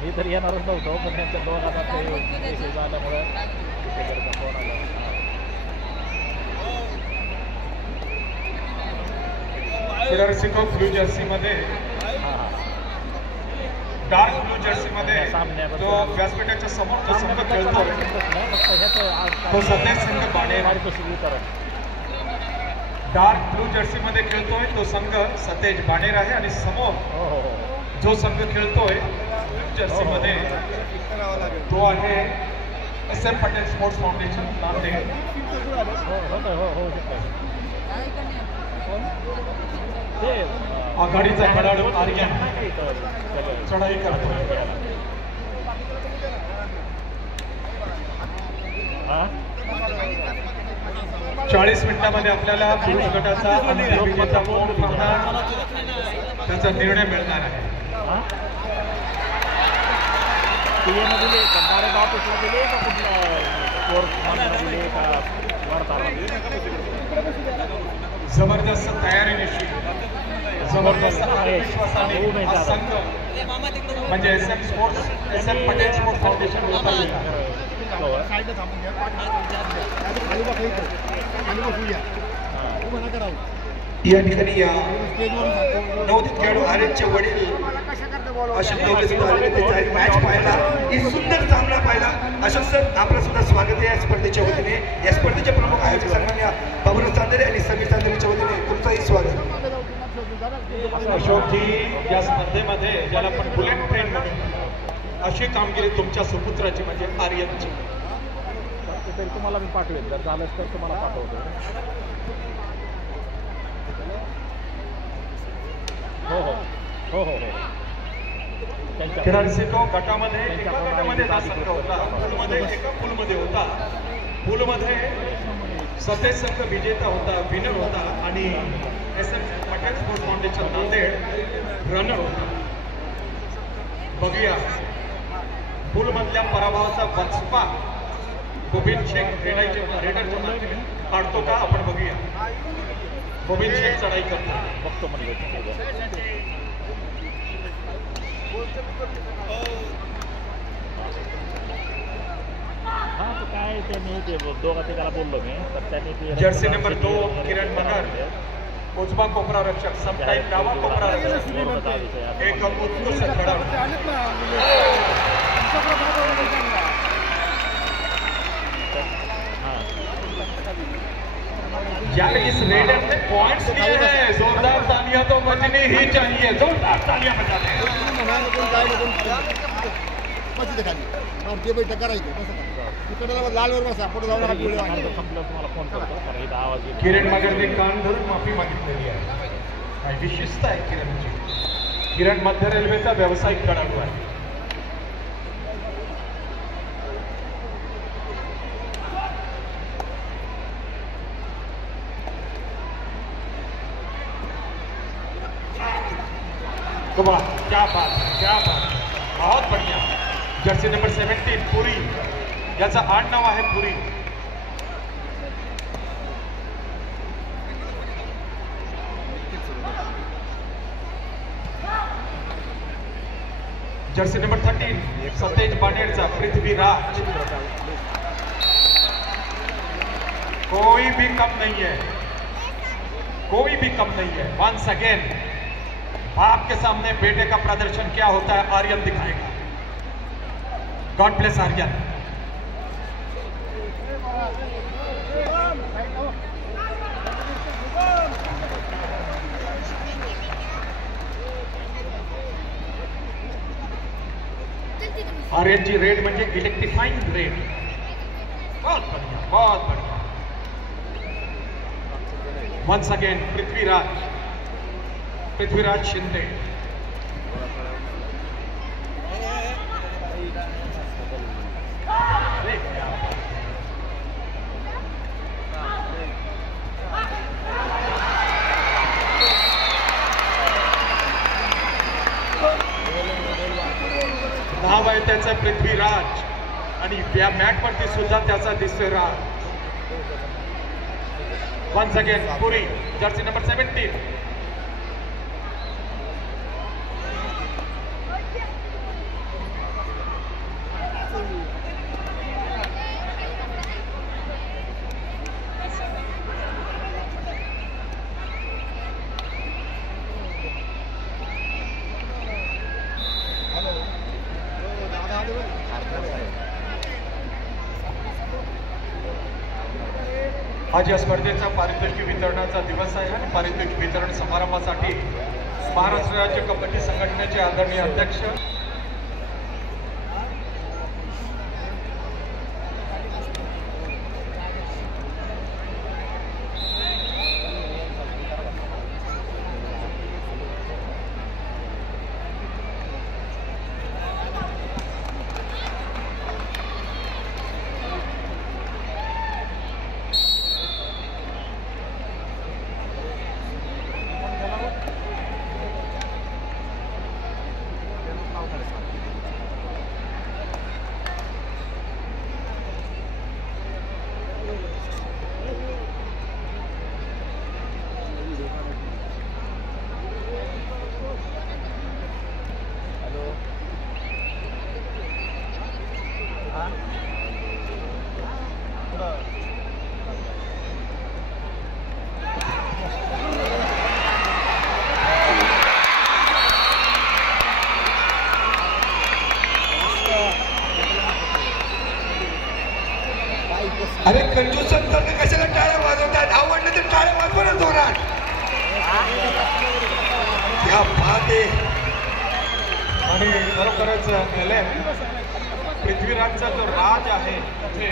मी तर येणारच नव्हतो पण त्यांच्या दोघांना ते विषय झाल्यामुळे फोन आला. सिको ब्लू जर्सी मध्ये डार्क ब्लू जर्सी मध्ये जो व्यासपीठाच्या समोर जो संघ खेळतोय तो सतेज संघ बाणेर. डार्क ब्लू जर्सी मध्ये खेळतोय तो संघ सतेज बाणेर आहे आणि समोर जो संघ खेळतोय ब्लू जर्सी मध्ये तो आहे SM Patel sports foundation Nanded. आघाडीचा खेळाडू आर्यन चढाई करतो. 40 मिनिटांमध्ये आपल्याला पुरुष गटाचा अंतिम विजेता कोण ठरणार त्याचा निर्णय मिळणार आहे. जबरदस्त तयारीनिशी जबरदस्त आत्मविश्वासाने हा संघ म्हणजे SM पटेल स्पोर्ट्स फाउंडेशन या ठिकाणी या नवोदित खेळाडू आर्यनचे वडील अशोक डोंगरे सुद्धा आलेले त्यांचा मॅच पाहिला, ही सुंदर सामना पाहिला. अशोक सर आपलं सुद्धा स्वागत आहे या स्पर्धेच्या वतीने. या स्पर्धेचे प्रमुख आयोजक सन्माननीय बाबूराव चांदेरे आणि समीर चांदेरेच्या वतीने तुमचंही स्वागत. अशोकजी या स्पर्धेमध्ये ज्याला आपण बुलेट ट्रेन म्हणून अशी कामगिरी तुमच्या सुपुत्राची म्हणजे आर्यनची. तरी तुम्हाला मी पाठवेल, जर झालंच तर तुम्हाला पाठवतो. हो हो हो हो हो. खेळाडू सिको गटामध्ये एका गटामध्ये हा संघ होता, पूलमध्ये एका पूलमध्ये होता. पूलमध्ये सतेज संघ विजेता होता, विनर होता आणि SM Patel sports foundation Nanded runner होता. बघूया पूलमधल्या पराभवाचा वचपा गोविंद शेख रेडरच्या मागे काढतो का आपण बघूया. गोविंद शेख चढाई करतो बघतो म्हणजे हां काय त्यांनी ते दोघा तिघाला बोललो मी तर त्यांनी जर्सी नंबर 2 किरण मगर उजवा कोपरा रक्षक समटाईम डावा कोपरा रक्षक एक उत्कृष्ट खेळाडू. यार इस रेडर ने पॉइंट्स किए हैं, जोरदार तालियां तो बजनी ही चाहिए, जोरदार तालियां बजा दें. किरण मगरने कान धरून माफी मागितलेली आहे. काय विशेषता आहे किरणची. किरण मध्य रेल्वेचा व्यावसायिक खेळाडू आहे. क्या बात है, क्या बात है, बहुत बढ़िया. जर्सी नंबर 17 पुरी, याचा आडनाव आहे पुरी. जर्सी नंबर 13 सतेज बाणेरचा पृथ्वीराज. कोई भी कम नहीं है, कोई भी कम नहीं है. वंस अगेन बाप के सामने बेटे का प्रदर्शन क्या होता है आर्यन दिखाएगा. God bless Aryan. Aryan ji raid म्हणजे इलेक्ट्रिफाइंग रेड. बहुत बढ़िया, बहुत बढ़िया. Once again Prithviraj Shinde. नाव आहे त्याचं पृथ्वीराज आणि या मॅट वरती सुद्धा त्याचा दिसतोय राज. वन्स अगेन पुरी जर्सी नंबर 17. आज या स्पर्धेचा पारितोषिक वितरणाचा दिवस आहे आणि पारितोषिक वितरण समारंभासाठी महाराष्ट्र राज्य कबड्डी संघटनेचे आदरणीय अध्यक्ष अरे कंजूस संतांना कशाला टाळ्या वाजवतात? आवडलं तर टाळ्या वाजवा ना जोरात. क्या बात आहे. आणि खरोखरच पृथ्वीराजचा जो राज आहे ते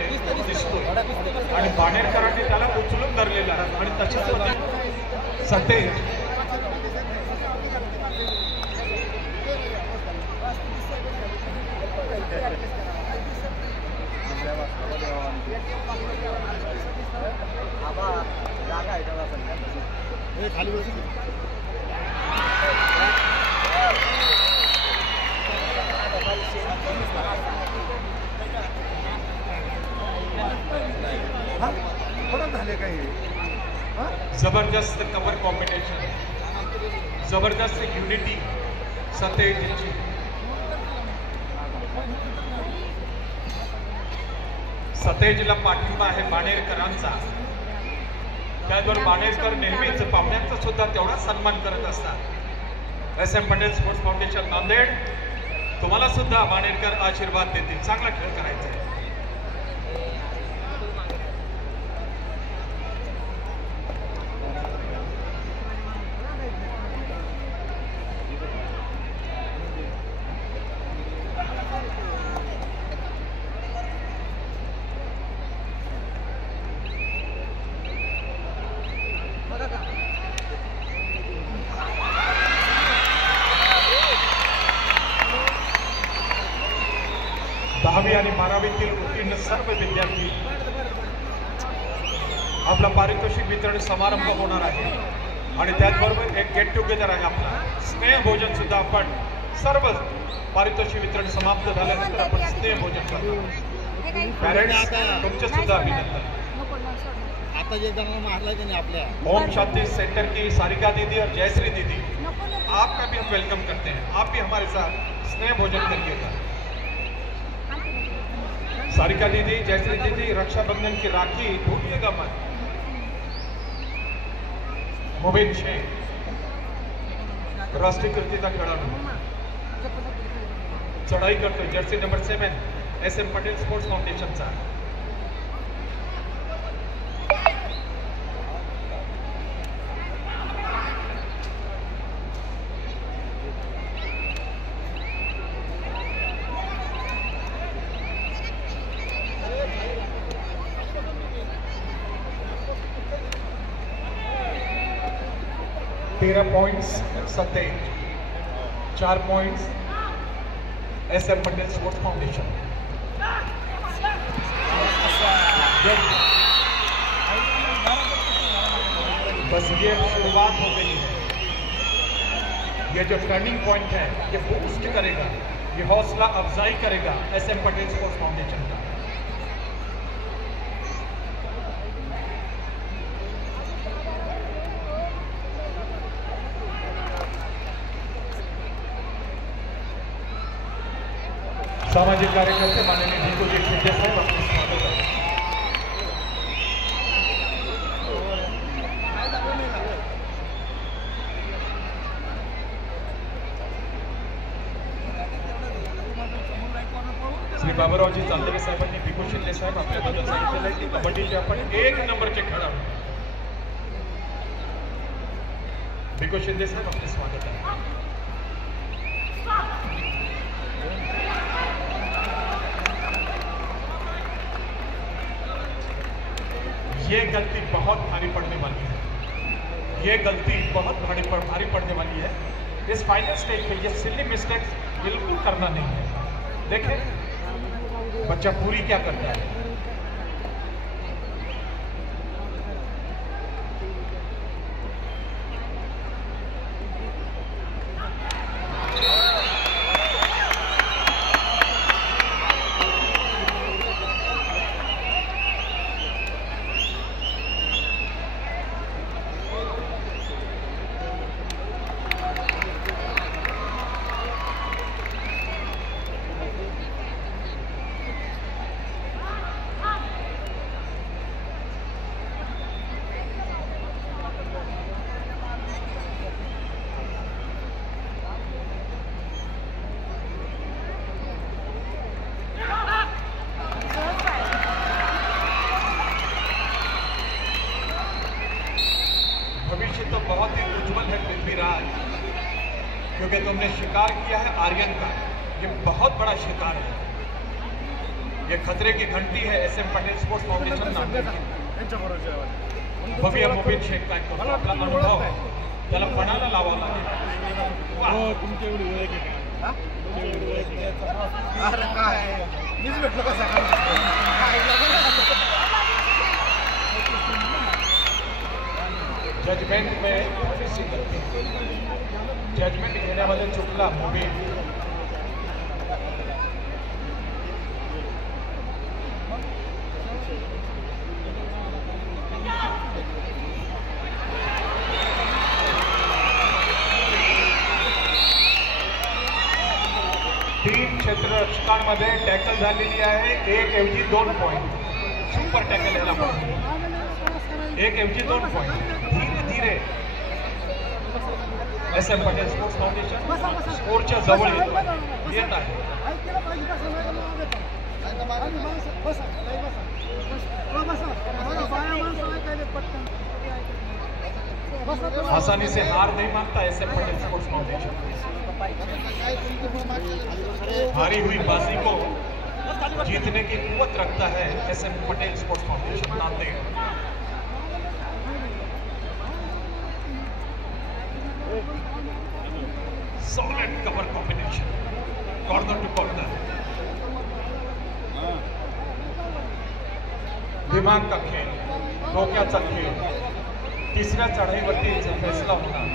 दिसतोय आणि बाणेरकरांनी त्याला उचलून धरलेला आहे आणि तशाच सतेज जबरदस्त कवर कॉम्बिनेशन, जबरदस्त युनिटी सतेजची. सतेजला पाठिंबा आहे बाणेरकरांचा. त्याचबरोबर बाणेरकर नेहमीच पाहुण्यांचा सुद्धा तेवढा सन्मान करत असतात. SM Patel sports foundation Nanded तुम्हाला सुद्धा बाणेरकर आशीर्वाद देतील. चांगला खेळ करायचा आहे. दहावी आणि बारावीतील उत्तीर्ण सर्व विद्यार्थी आपला पारितोषिक वितरण समारंभ होणार आहे आणि त्याचबरोबर एक गेट टुगेदर आहे. आपला स्नेह भोजन सुद्धा आपण सर्व पारितोषिक वितरण समाप्त झाल्यानंतर आपण स्नेह भोजन करतो. पॅरेंट्स तुमचे सुद्धा अभिनंदन. आता जे जण मारला त्यांनी आपल्या ओम शांति सेंटर की सारिका दीदी और जयश्री दीदी, आपका भी हम वेलकम करते हैं. आप भी हमारे साथ स्नेह भोजन करिएगा. सारिका दीदी, जयश्री दीदी, रक्षाबंधन की राखी भूलिएगा मत. मुबीन शेख राष्ट्रीय कृतीचा खेळाडू चढाई करतोय. Jersey number 7 SM Patel sports फाउंडेशनचा. Points Satej, 4 points SM Patel sports foundation. बस ये शुरुआत हो गई है. ये जो टर्निंग पॉइंट है ये बूस्ट करेगा, ये हौसला अफजाई करेगा SM पटेल स्पोर्ट्स फाउंडेशन का. सामाजिक कार्यकर्ते माननीय भिकूजी शिंदे साहेब आपले स्वागत आहे. श्री बाबूरावजी चांदरे साहेबांनी भिकू शिंदे साहेब आपल्याबद्दल सांगितलेलं आहे की कबड्डीचे आपण 1 नंबरचे खेळाडू. भिकू शिंदे साहेब आपले स्वागत आहे. ये गलती बहुत भारी पड़ने वाली है. ये गलती बहुत भारी पड़ने वाली है. इस फाइनल स्टेज पे ये सिली मिस्टेक्स बिल्कुल करना नहीं है. देखें बच्चा पूरी क्या करता है. तो बहुत ही उज्जवल है पृथ्वीराज, क्योंकि तुमने शिकार किया है आर्यन का. ये बहुत बड़ा शिकार है. ये खतरे की घंटी है SM Patel sports foundation Nanded की. भव्य मोबिन शेख का आपला अनुभव त्याला पणाला लावावा लागेल. जजमेंट में थोड़ी सी गलती. जजमेंट घेण्यामध्ये चुकला मोबिन. तीन क्षेत्ररक्षकांमध्ये टॅकल झालेली आहे. 1 ऐवजी 2 पॉइंट. सुपर टॅकल याला म्हणतात. 1 ऐवजी 2 पॉइंट. धीरे धीरे SM पटेल स्पोर्ट्स फाउंडेशन स्कोरच्या जवळ येत आहे. आसानी से हार नहीं मानता SM पटेल स्पोर्ट्स फाउंडेशन. हारी हुई बाजी को जीतने की कुव्वत रखता है SM Patel sports foundation Nanded. Solid cover combination, corner to corner. दिमाग का खेळ, डोक्याचा खेळ. तिसऱ्या चढाईवरती फैसला होणार.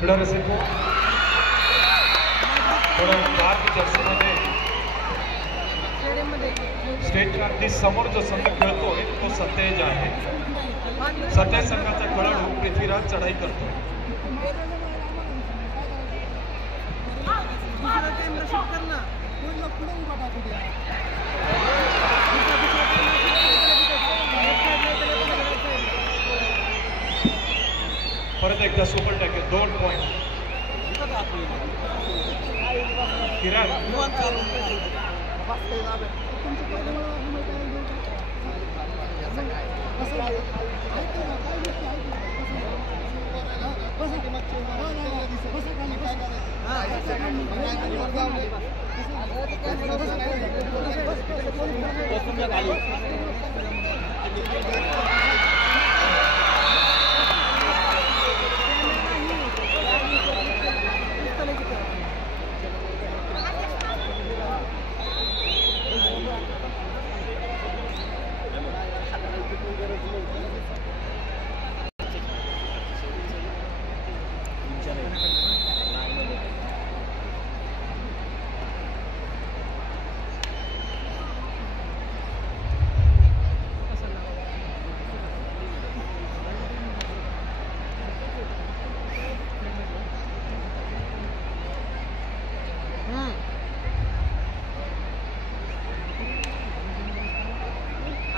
थोडं रसेल थोडं डार्क जर्सीमध्ये स्टेजच्या अगदी समोर जो संघ खेळतोय तो सतेज आहे. सतेज संघाचा खेळाडू पृथ्वीराज चढाई करतो. परत एकदा सुपर टॅकल 2 पॉइंट. किरण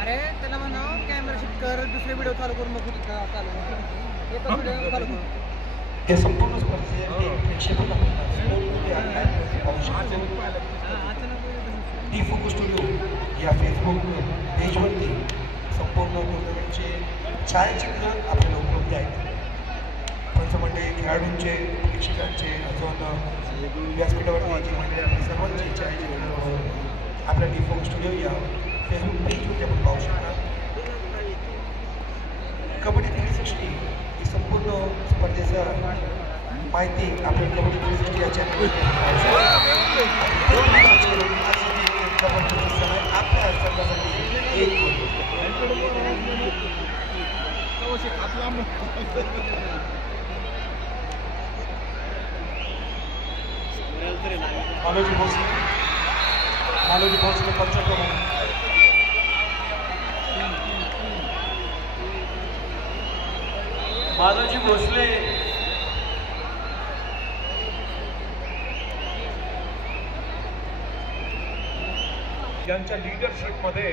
अरे त्याला म्हणा कॅमेरा शिफ्ट कर, दुसरे व्हिडिओ चालू करून नको चालू एकच व्हिडिओ चालू करू. या संपूर्ण स्पर्धेचे प्रेक्षेपण आपण स्पोर्टमध्ये ऑनलाईन पाहू शकतो. डी4 स्टुडिओ या फेसबुक पेजवरती संपूर्ण टुर्नामेंटचे छायाचित्र आपल्याला उपलब्ध आहेत. पंचमंडळी खेळाडूंचे, प्रेक्षकांचे अजून व्यासपीठावरती मंडळी आपल्या सर्वांचे छायाचित्र आपल्या डी4 स्टुडिओ या फेसबुक पेजवरती आपण पाहू शकता. कबड्डी 360 ही संपूर्ण स्पर्धेचा माहिती आपण कबड्डी 360 या चॅनलवरती आपल्या संघासाठी एक मालोजी भोसले पंचक्रमांक मालोजी भोसले यांच्या लीडरशिपमध्ये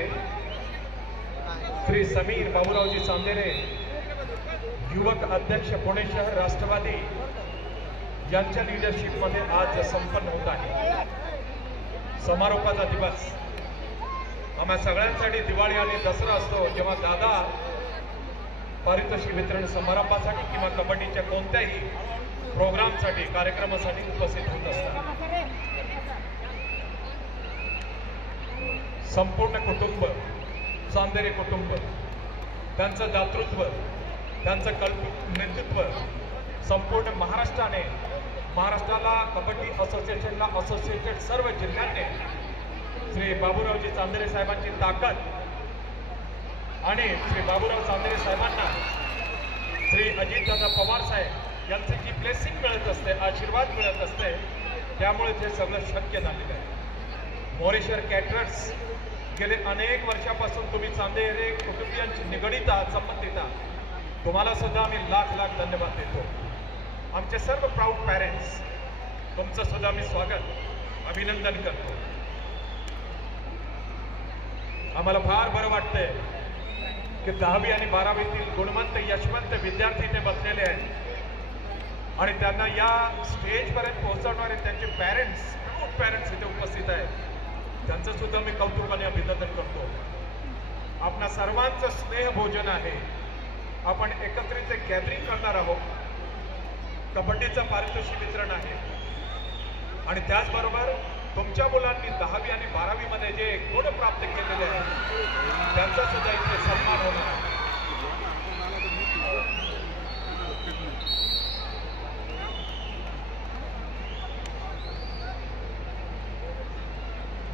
श्री समीर बाबूरावजी चांदेरे, युवक अध्यक्ष पुणे शहर राष्ट्रवादी यांच्या लीडरशिपमध्ये आज संपन्न होत आहे. समारोपाचा दिवस आम्हा सगळ्यांसाठी दिवाळी आणि दसरा असतो, जेव्हा दादा पारितोषिक वितरण समारंभासाठी किंवा कबड्डीच्या कोणत्याही प्रोग्रामसाठी कार्यक्रमासाठी उपस्थित होत असतात. संपूर्ण कुटुंब, चांदेरे कुटुंब, त्यांचं दातृत्व, त्यांचं नेतृत्व संपूर्ण महाराष्ट्राला कबड्डी असोसिएशनला असोसिएटेड सर्व जिल्ह्यांनी श्री बाबूरावजी चांदेरे साहेबांची ताकद आणि श्री बाबूराव चांदेरे साहेबांना श्री अजितदादा पवार साहेब यांची जी ब्लेसिंग मिळत असते, आशीर्वाद मिळत असते, त्यामुळे ते सगळं शक्य झालेलं आहे. मोरेश्वर कॅटरर्स गेले अनेक वर्षापासून तुम्ही चांदेरे कुटुंबियांची निगडीत आहात, संबंधित आहात. तुम्हाला सुद्धा आम्ही लाख लाख धन्यवाद देतो. आमचे सर्व प्राऊड पॅरेंट्स, तुमचं सुद्धा मी स्वागत, अभिनंदन करतो. आम्हाला फार बरं वाटतंय की 10वी आणि 12वीतील गुणवंत यशवंत विद्यार्थी ते बसलेले आहेत आणि त्यांना या स्टेजपर्यंत पोहोचवणारे त्यांचे पॅरेंट्स इथे उपस्थित आहेत. त्यांचं सुद्धा मी कौतुकाने अभिनंदन करतो. आपणा सर्वांचं स्नेहभोजन आहे. आपण एकत्रित गॅदरिंग करणार आहोत. कबड्डीचं पारितोषिक वितरण आहे आणि त्याचबरोबर तुमच्या मुलांनी 10वी आणि 12वी मध्ये जे गुण प्राप्त केलेले आहेत त्यांचा सुद्धा इथे सन्मान होणार आहे.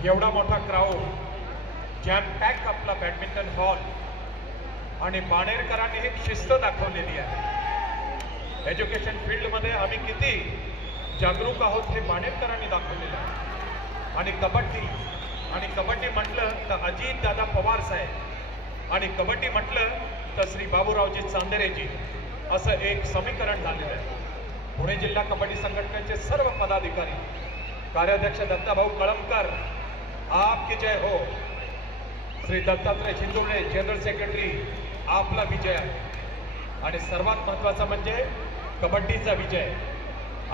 एवढा मोठा क्राऊड, जॅम पॅक आपला बॅडमिंटन हॉल आणि बाणेरकरांनी एक शिस्त दाखवलेली आहे. एज्युकेशन फील्डमध्ये आम्ही किती जागरूक आहोत हे बाणेरकरांनी दाखवलेलं आहे. आणि कबड्डी म्हटलं तर अजितदादा पवार साहेब आणि कबड्डी म्हटलं तर श्री बाबूरावजी चांदेरेजी असं एक समीकरण झालेलं आहे. पुणे जिल्हा कबड्डी संघटनेचे सर्व पदाधिकारी, कार्याध्यक्ष दत्ताभाऊ कळमकर, आपकी जय हो. श्री दत्तात्रय चिंचोळे जनरल सेक्रेटरी, आपला विजय आहे. आणि सर्वात महत्वाचा म्हणजे कबड्डीचा विजय.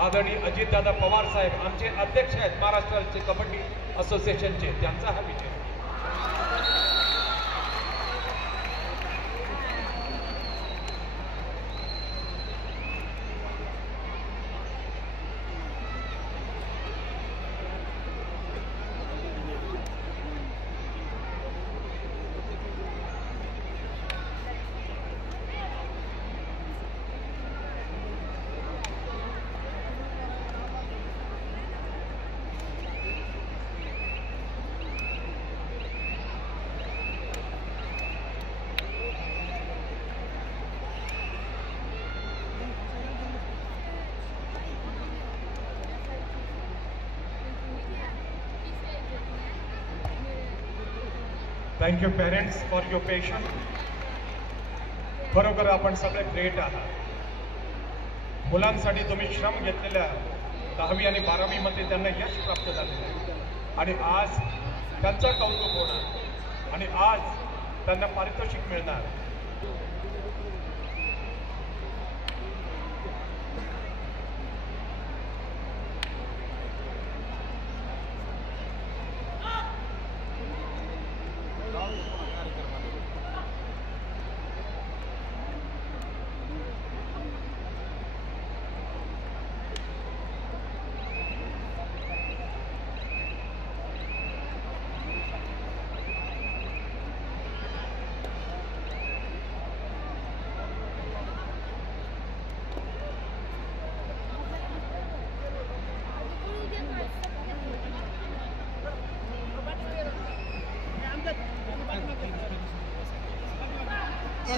आदरणीय अजितदादा पवार साहेब आमचे अध्यक्ष आहेत महाराष्ट्राचे कबड्डी असोसिएशनचे, त्यांचा हा विजय. Thank you parents for your patience. खरोखर आपण सगळे ग्रेट आहात. मुलांसाठी तुम्ही श्रम घेतलेल्या 10वी आणि 12वी मध्ये त्यांना यश प्राप्त झालेलं आहे आणि आज त्यांचं कौतुक होणार आणि आज त्यांना पारितोषिक मिळणार.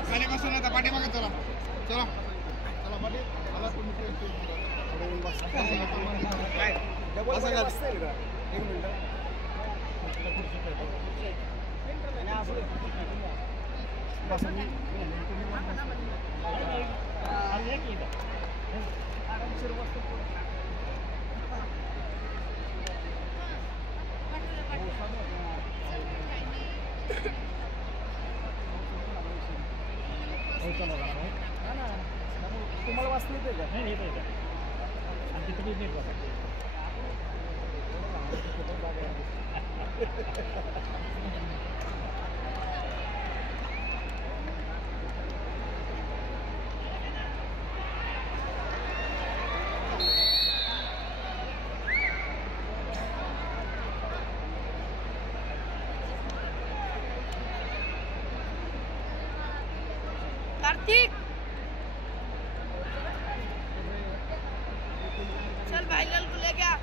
खाली बसून आता पाठीमागे चला चला चला पाठी मला तुम्हाला वाचता येते का? नाही येत आहे आणि तिथे तुम्ही नीट बघा. कार्तिक चल भाई लाल को ले गया.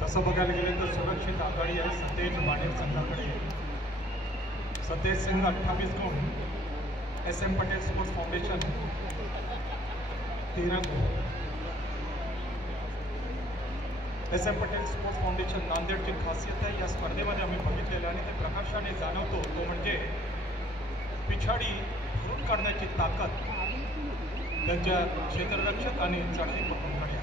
तसं बघायला गेलं तर सुरक्षित आघाडी आहे सतेज बाणेर संघाकडे. सतेज संघ 28 गुण, SM पटेल स्पोर्ट्स फाउंडेशन 13 गुण. SM पटेल स्पोर्ट्स फाउंडेशन नांदेडची खासियत आहे या स्पर्धेमध्ये आम्ही बघितलेलं आणि ते प्रकाशाने जाणवतो तो म्हणजे पिछाडी भरून काढण्याची ताकद त्यांच्या क्षेत्ररक्षक आणि चढाई पकडूनकडे आहे.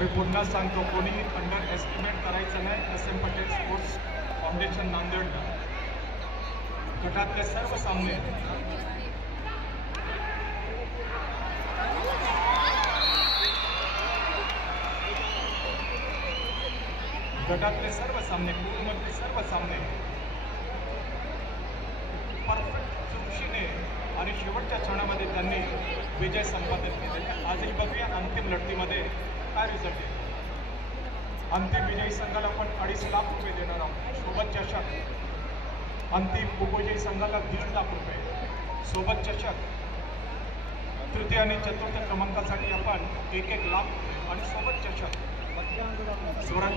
मी पुन्हा सांगतो कोणीही अंडर एस्टिमेट करायचं नाही. SM पटेल स्पोर्ट्स फाउंडेशन नांदेडला गटातले सर्व सामने पूर्णमधले सर्व सामने परफेक्ट चुरशीने आणि शेवटच्या क्षणामध्ये त्यांनी विजय संपादन केले. आजही बघूया अंतिम लढतीमध्ये काय रिझल्ट आहे. अंतिम विजयी संघाला आपण 2.5 लाख रुपये देणार आहोत. सोबत चषक. अंतिम उपविजयी संघाला 1.5 लाख रुपये. सोबत चषक. तृतीय आणि चतुर्थ क्रमांकासाठी आपण 1-1 लाख आणि सोबत चषक.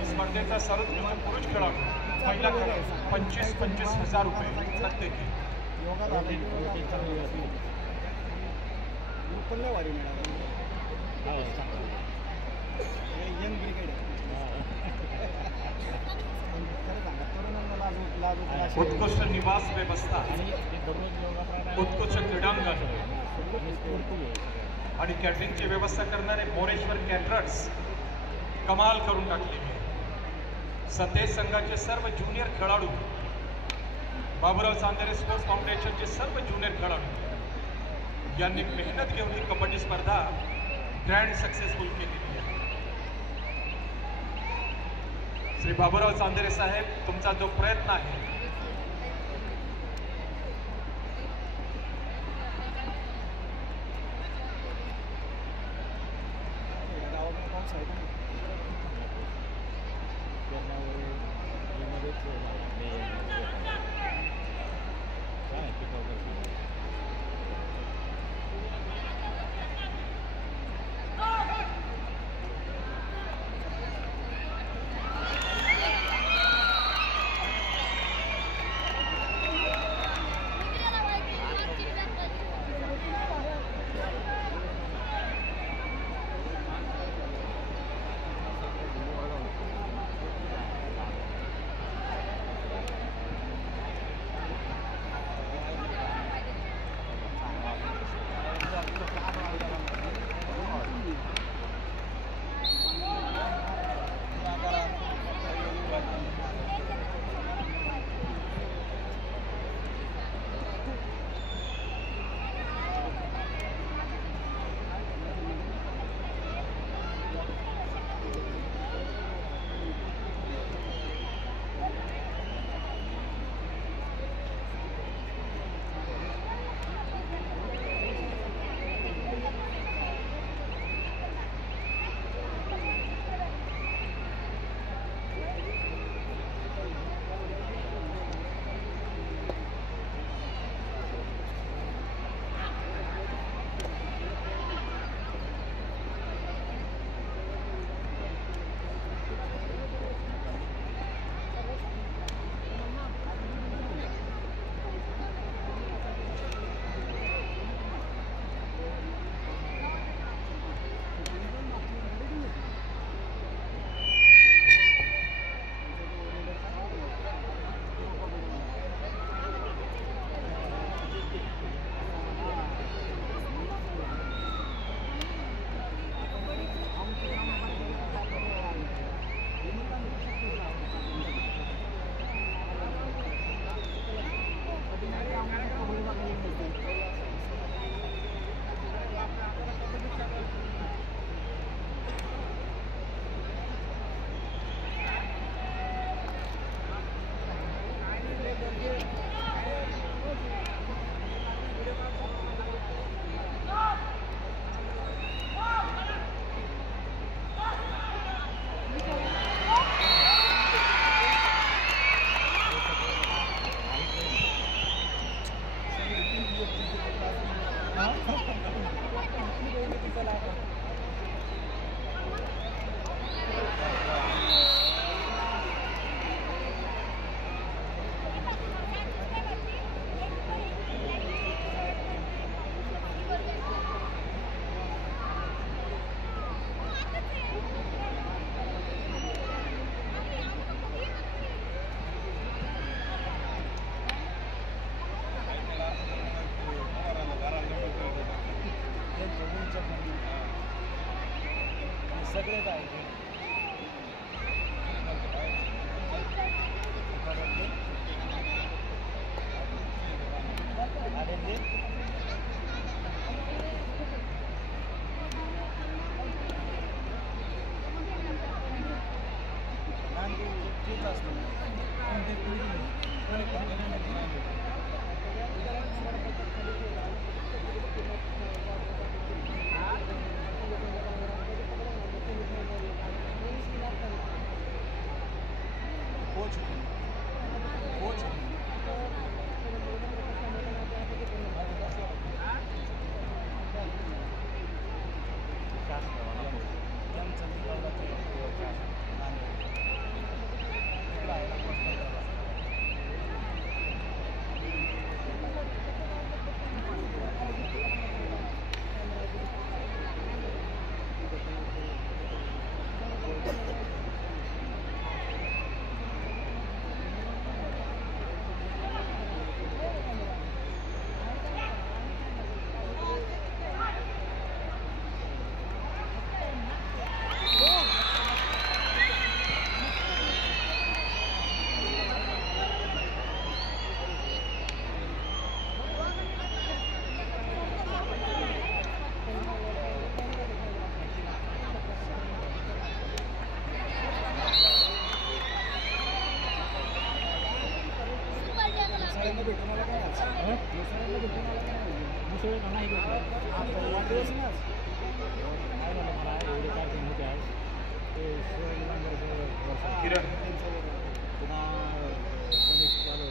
स्पर्धेचा सर्वोत्कृष्ट पुरुष खेळाडू, महिला खेळाडू 25-25 हजार रुपये प्रत्येकी. उत्कृष्ट निवास व्यवस्था, उत्कृष्ट क्रीडांगण आणि कॅटरिंगची व्यवस्था करणारे मोरेश्वर कॅटरर्स कमाल करून टाकली. सतेज संघाचे सर्व ज्युनियर खेळाडू, बाबूराव चांदेरे स्पोर्ट्स फाउंडेशनचे सर्व ज्युनियर खेळाडू यांनी मेहनत घेऊन ही कबड्डी स्पर्धा ग्रँड सक्सेसफुल केलेली आहे. श्री बाबूराव चांदेरे साहेब, तुमचा जो प्रयत्न आहे सगळे काय दुसरं नाही वाढदिवस ना काय झालं मला एवढे कार्यक्रम होते आज ते किरण पुन्हा गणेश चालू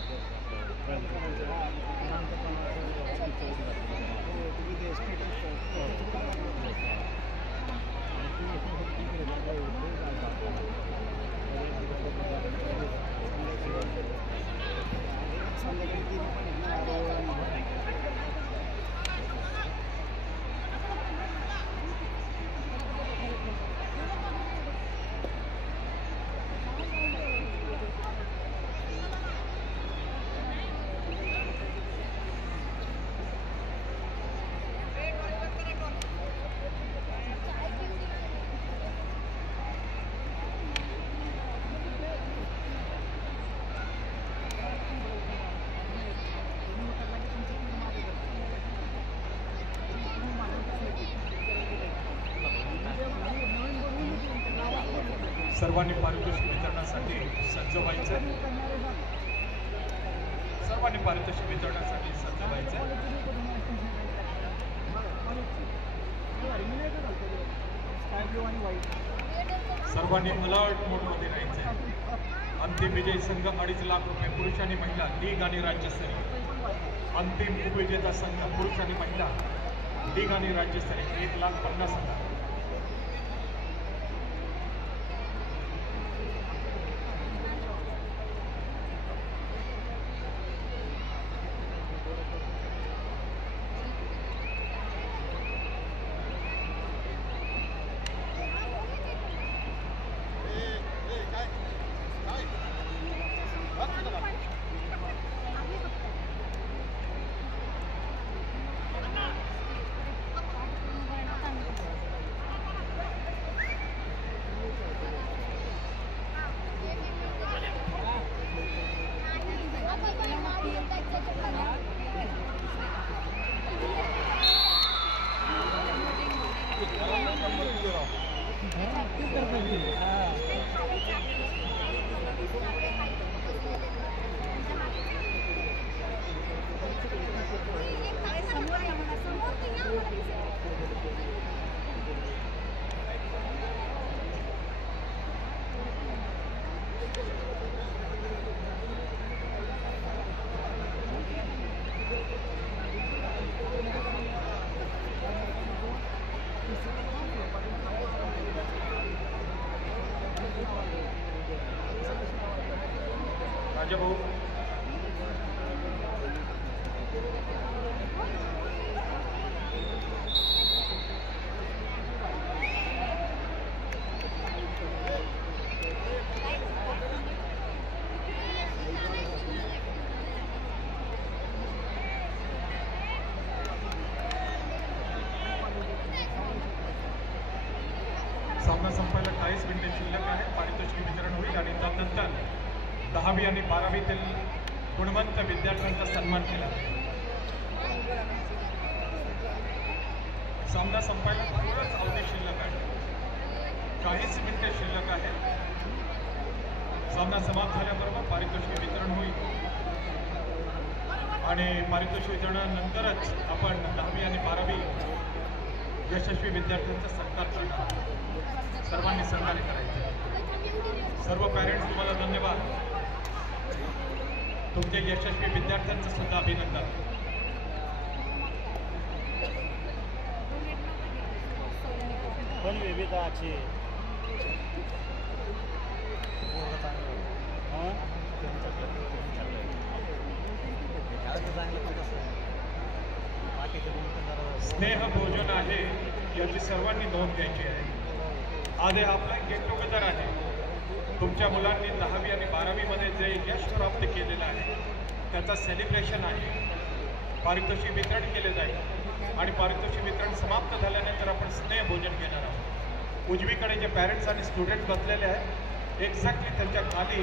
सर्वांनी पारितोषिक वितरणासाठी सज्ज व्हायचं. सर्वांनी पारितोषिक वितरणासाठी सज्ज व्हायचं. सर्वांनी अलर्ट मोडमध्ये राहायचं. अंतिम विजयी संघ 2.5 लाख रुपये पुरुष आणि महिला लीग आणि राज्यस्तरीय. अंतिम उपविजेता संघ पुरुष आणि महिला लीग आणि राज्यस्तरीय 1,50,000. राजाभाऊ सामना संपायला 40 मिनिटे शिल्लक आहे. पारितोषिक वितरण होईल आणि त्यानंतर 10वी आणि 12वीतील गुणवंत विद्यार्थ्यांचा सन्मान केला. सामना संपायला थोडंच अवधी शिल्लक आहे. 40 मिनिटे शिल्लक आहे. सामना समाप्त झाल्याबरोबर पारितोषिक वितरण होईल आणि पारितोषिक वितरणानंतरच आपण 10वी आणि 12वी यशस्वी विद्यार्थ्यांचा सत्कार करणार. सर्वांनी सहकार्य करायचं. सर्व पॅरेंट्स तुम्हाला धन्यवाद. तुमच्या यशस्वी विद्यार्थ्यांचं सुद्धा अभिनंदन. पण विविधाची स्नेह भोजन आहे याची सर्वांनी नोंद घ्यायची आहे. आज हे आपला गेट टुगेदर आहे. तुमच्या मुलांनी 10वी आणि 12वीमध्ये जे यश प्राप्त केलेलं आहे त्याचा सेलिब्रेशन आहे. पारितोषिक वितरण केले जाईल आणि पारितोषिक वितरण समाप्त झाल्यानंतर आपण स्नेह भोजन घेणार आहोत. उजवीकडे जे पॅरेंट्स आणि स्टुडंट बसलेले आहेत एक्झॅक्टली त्यांच्या खाली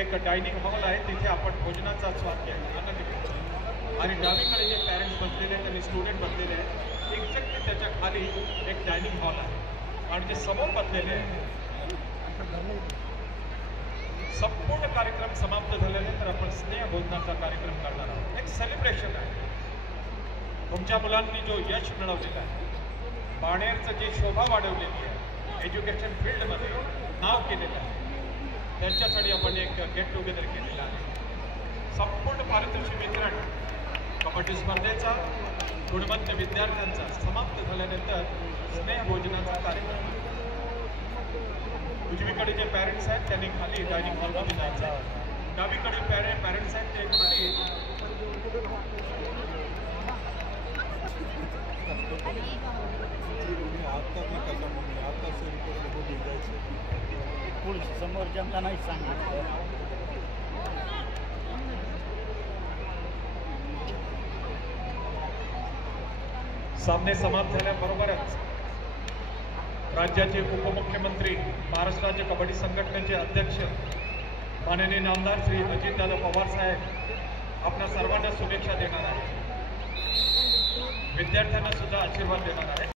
एक डायनिंग हॉल आहे. तिथे आपण भोजनाचा स्वाद घ्यायचा आनंद घ्यायचा. आणि डावीकडे जे पॅरेंट्स बसलेले आहेत आणि स्टुडंट बसलेले आहेत एक्झॅक्टली त्याच्या खाली एक डायनिंग हॉल आहे. आणि जे समोर बसलेले आहेत संपूर्ण कार्यक्रम समाप्त झाल्यानंतर आपण स्नेह भोजनाचा कार्यक्रम करणार आहोत. एक सेलिब्रेशन आहे. तुमच्या मुलांनी जो यश मिळवलेलं आहे, बाणेरचं जी शोभा वाढवलेली आहे, एज्युकेशन फील्डमध्ये नाव केलेलं आहे, त्यांच्यासाठी आपण एक गेट टुगेदर केलेलं आहे. संपूर्ण पारितोषिक वितरण कबड्डी स्पर्धेचा गुणवंत विद्यार्थ्यांचा समाप्त झाल्यानंतर स्नेहभोजनाचा कार्यक्रम. उजवीकडे जे पॅरेंट्स आहेत त्यांनी खाली डायनिंग हॉलमध्ये जायचं आहे. डावीकडे पॅरेंट्स आहेत ते खाली समोरच्या नाही सांगितलं. सामने समाप्त झाल्याबरोबरच राज्याचे उपमुख्यमंत्री, महाराष्ट्र राज्य कबड्डी संघटनेचे अध्यक्ष माननीय नामदार श्री अजितदादा पवार साहेब आपल्या सर्वांना शुभेच्छा देणार आहेत. विद्यार्थ्यांना सुद्धा आशीर्वाद देणार आहेत.